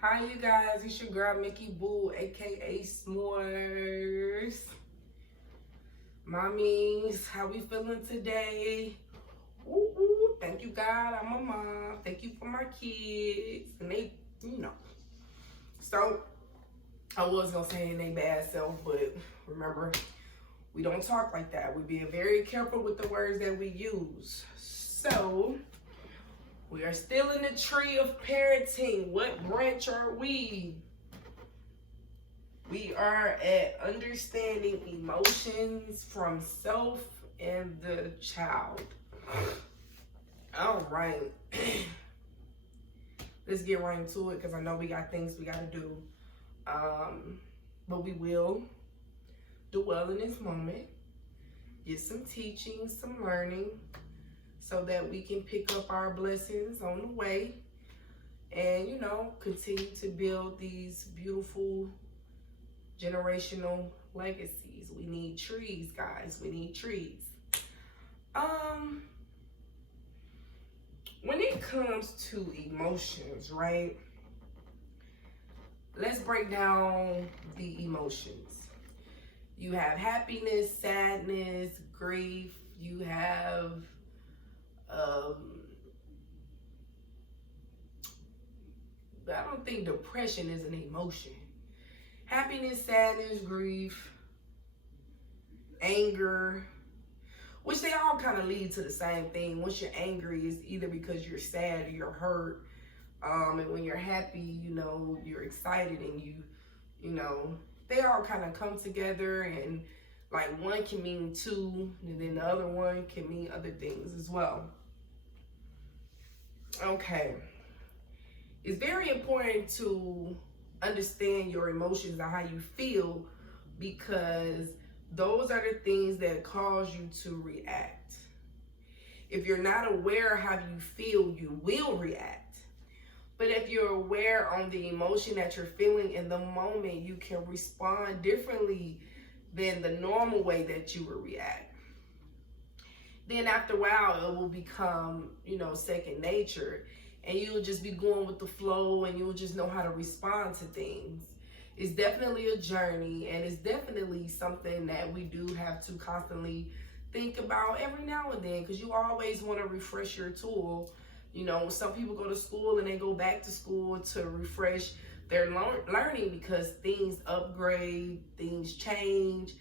Hi, you guys. It's your girl, Mickey Boo, aka S'mores. Mommies, how we feeling today? Ooh, ooh, thank you, God. I'm a mom. Thank you for my kids. And they, you know. So, I was going to say in their bad self, but remember, we don't talk like that. We're being very careful with the words that we use. So, we are still in the tree of parenting. What branch are we? We are at understanding emotions from self and the child. All right. Let's get right into it because I know we got things we got to do. But we will do well in this moment. Get some teaching, some learning, so that we can pick up our blessings on the way and, continue to build these beautiful generational legacies. We need trees, guys. We need trees. When it comes to emotions, right? Let's break down the emotions. You have happiness, sadness, grief. You have I don't think depression is an emotion. Happiness, sadness, grief, anger, which they all kind of lead to the same thing. Once you're angry, it's either because you're sad or you're hurt. And when you're happy, you're excited and they all kind of come together, and like one can mean two, and then the other one can mean other things as well. Okay. It's very important to understand your emotions and how you feel, because those are the things that cause you to react. If you're not aware of how you feel, you will react. But if you're aware on the emotion that you're feeling in the moment, you can respond differently than the normal way that you would react. Then after a while, it will become, second nature. And you'll just be going with the flow, and you'll just know how to respond to things. It's definitely a journey, and it's definitely something that we do have to constantly think about every now and then, because you always want to refresh your tool. Some people go to school and they go back to school to refresh their learning because things upgrade, things change,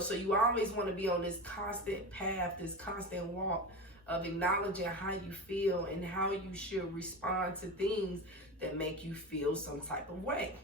so you always want to be on this constant path, this constant walk of acknowledging how you feel and how you should respond to things that make you feel some type of way.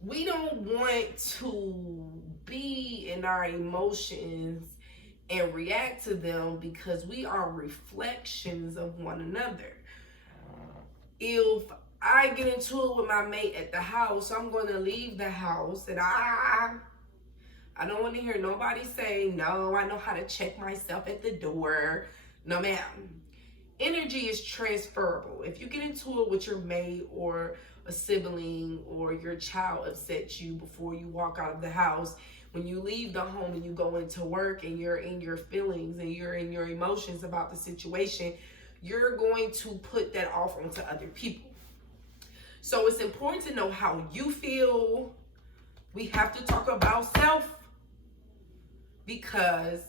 We don't want to be in our emotions and react to them, because we are reflections of one another. If I get into it with my mate at the house, I'm going to leave the house, and I don't want to hear nobody say, no, I know how to check myself at the door. No, ma'am. Energy is transferable. If you get into it with your mate or a sibling, or your child upsets you before you walk out of the house, when you leave the home and you go into work and you're in your feelings and you're in your emotions about the situation, you're going to put that off onto other people. So it's important to know how you feel. We have to talk about self, because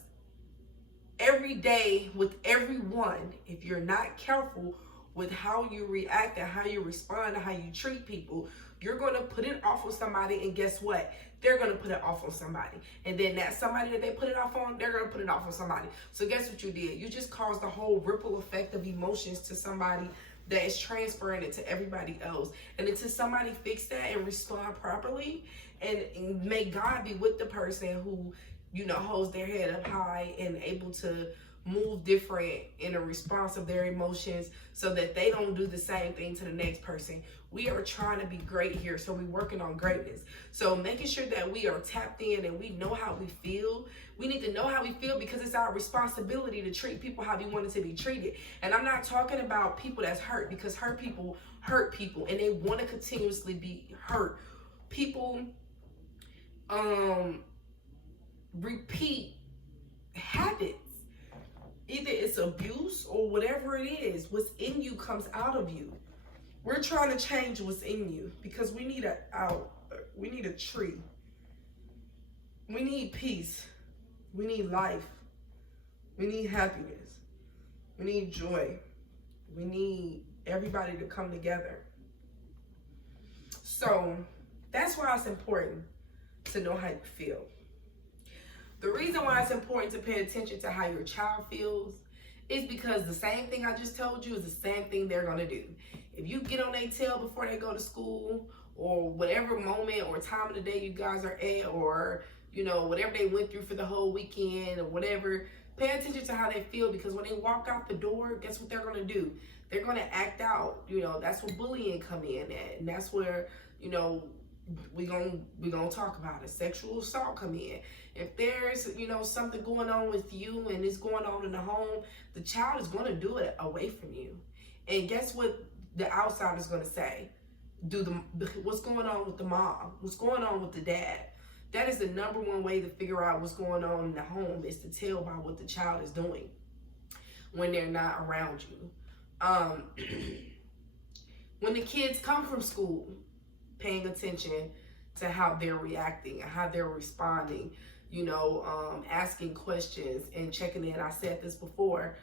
every day with everyone, if you're not careful with how you react and how you respond and how you treat people, you're going to put it off on somebody, and guess what? They're going to put it off on somebody. And then that somebody that they put it off on, they're going to put it off on somebody. So guess what you did? You just caused the whole ripple effect of emotions to somebody that is transferring it to everybody else. And until somebody fix that and respond properly, and may God be with the person who, holds their head up high and able to move different in a response of their emotions, so that they don't do the same thing to the next person. We are trying to be great here, so we're working on greatness. So making sure that we are tapped in and we know how we feel. We need to know how we feel, because it's our responsibility to treat people how we want it to be treated. And I'm not talking about people that's hurt, because hurt people and they want to continuously be hurt. People repeat habits. Either it's abuse or whatever it is. What's in you comes out of you. We're trying to change what's in you because we need we need a tree. We need peace. We need life. We need happiness. We need joy. We need everybody to come together. So that's why it's important to know how you feel. The reason why it's important to pay attention to how your child feels is because the same thing I just told you is the same thing they're going to do. If you get on their tail before they go to school, or whatever moment or time of the day you guys are at, or whatever they went through for the whole weekend or whatever, pay attention to how they feel, because when they walk out the door, guess what they're going to do? They're going to act out. That's where bullying come in at, and that's where we gonna talk about it. Sexual assault come in. If there's something going on with you and it's going on in the home, the child is going to do it away from you. And guess what the outside is going to say? What's going on with the mom? What's going on with the dad? That is the number one way to figure out what's going on in the home, is to tell by what the child is doing when they're not around you. When the kids come from school, paying attention to how they're reacting and how they're responding, asking questions and checking in. I said this before,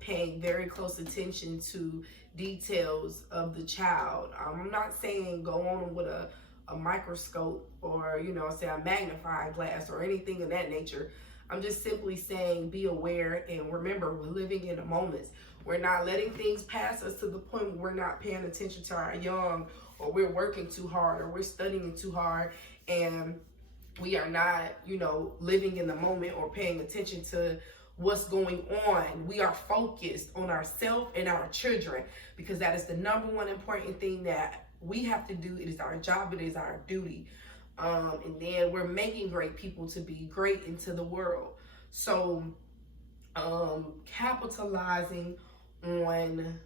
paying very close attention to details of the child. I'm not saying go on with a microscope or, say a magnifying glass or anything of that nature. I'm just simply saying be aware, and remember, we're living in the moments. We're not letting things pass us to the point where we're not paying attention to our young, or we're working too hard, or we're studying too hard, and we are not, living in the moment or paying attention to what's going on. We are focused on ourselves and our children, because that is the number one important thing that we have to do. It is our job. It is our duty. And then we're making great people to be great into the world. So capitalizing on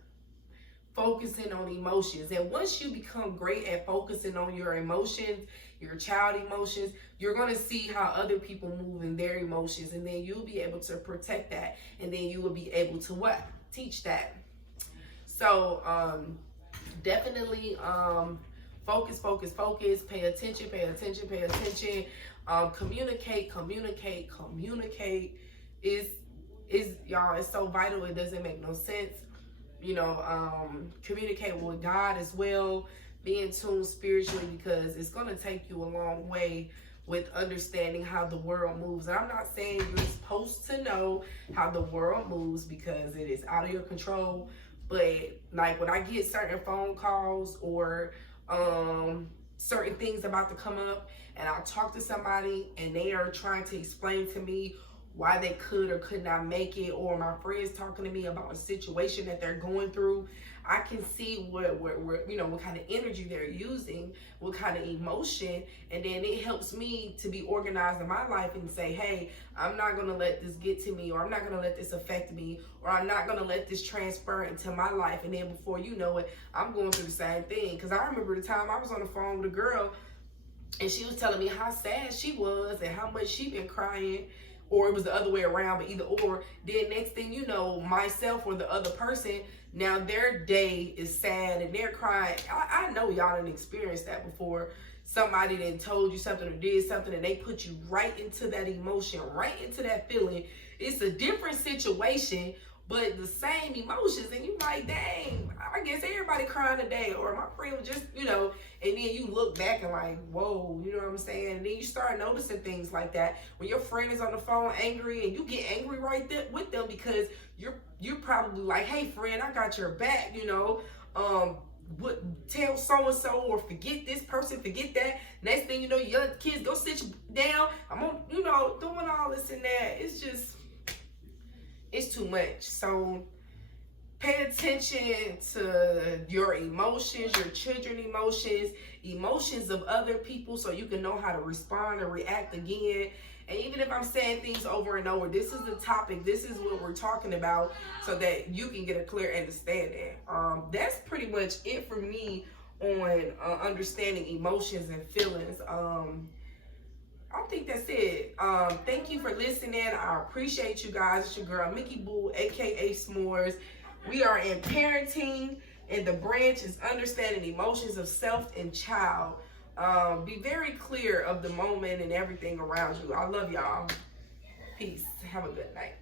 focusing on emotions. And once you become great at focusing on your emotions, your child emotions, you're going to see how other people move in their emotions, and then you'll be able to protect that, and then you will be able to what? Teach that. So definitely focus, pay attention, communicate is y'all, it's so vital, it doesn't make no sense. Communicate with God as well, be in tune spiritually, because it's going to take you a long way with understanding how the world moves. And I'm not saying you're supposed to know how the world moves, because it is out of your control. But like when I get certain phone calls or certain things about to come up, and I'll talk to somebody and they are trying to explain to me why they could or could not make it, or my friends talking to me about a situation that they're going through, I can see what kind of energy they're using, what kind of emotion, and then it helps me to be organized in my life and say, hey, I'm not going to let this get to me, or I'm not going to let this affect me, or I'm not going to let this transfer into my life. And then before you know it, I'm going through the same thing. Because I remember the time I was on the phone with a girl, and she was telling me how sad she was and how much she been crying, or it was the other way around, but either or. Then next thing you know, myself or the other person, now their day is sad and they're crying. I know y'all didn't experience that before. Somebody then told you something or did something, and they put you right into that emotion, right into that feeling. It's a different situation, but the same emotions, and you like, dang, I guess everybody crying today, or my friend was just, and then you look back and like, whoa, you know what I'm saying? And then you start noticing things like that. When your friend is on the phone angry, and you get angry right there with them, because you're probably like, hey friend, I got your back, tell so-and-so, or forget this person, forget that. Next thing you know, your kids go sit you down. I'm on, doing all this and that. It's too much. So pay attention to your emotions, your children's emotions of other people, so you can know how to respond and react again. And even if I'm saying things over and over, this is the topic, this is what we're talking about, so that you can get a clear understanding. That's pretty much it for me on understanding emotions and feelings. I think that's it. Thank you for listening. I appreciate you guys. It's your girl, Mickey Boo, aka S'mores. We are in parenting, And the branch is understanding emotions of self and child. Be very clear of the moment and everything around you. I love y'all. Peace. Have a good night.